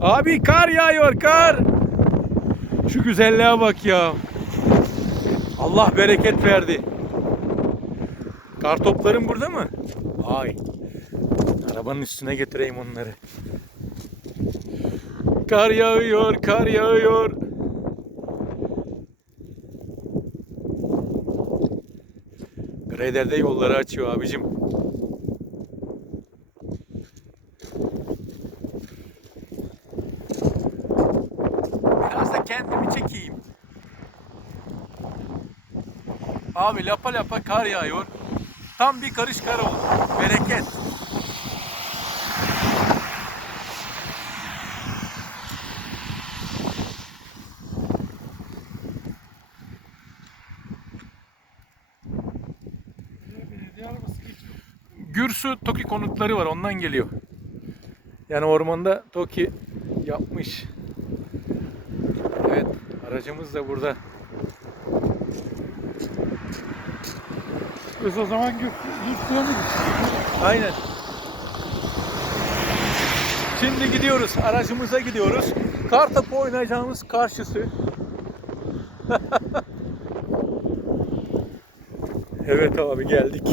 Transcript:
Abi kar yağıyor kar. Şu güzelliğe bak ya. Allah bereket verdi. Kar toplarım burada mı? Ay. Arabanın üstüne getireyim onları. Kar yağıyor, kar yağıyor. Grader de yolları açıyor abicim. Çekeyim. Abi lapa lapa kar yağıyor. Tam bir karış kar oldu. Bereket. Gürsu Toki konutları var ondan geliyor. Yani ormanda Toki yapmış. Aracımız da burada. Biz o zaman gök, yurtsuya mı gideceğiz? Aynen. Şimdi gidiyoruz. Aracımıza gidiyoruz. Kartopu oynayacağımız karşısı. evet abi geldik.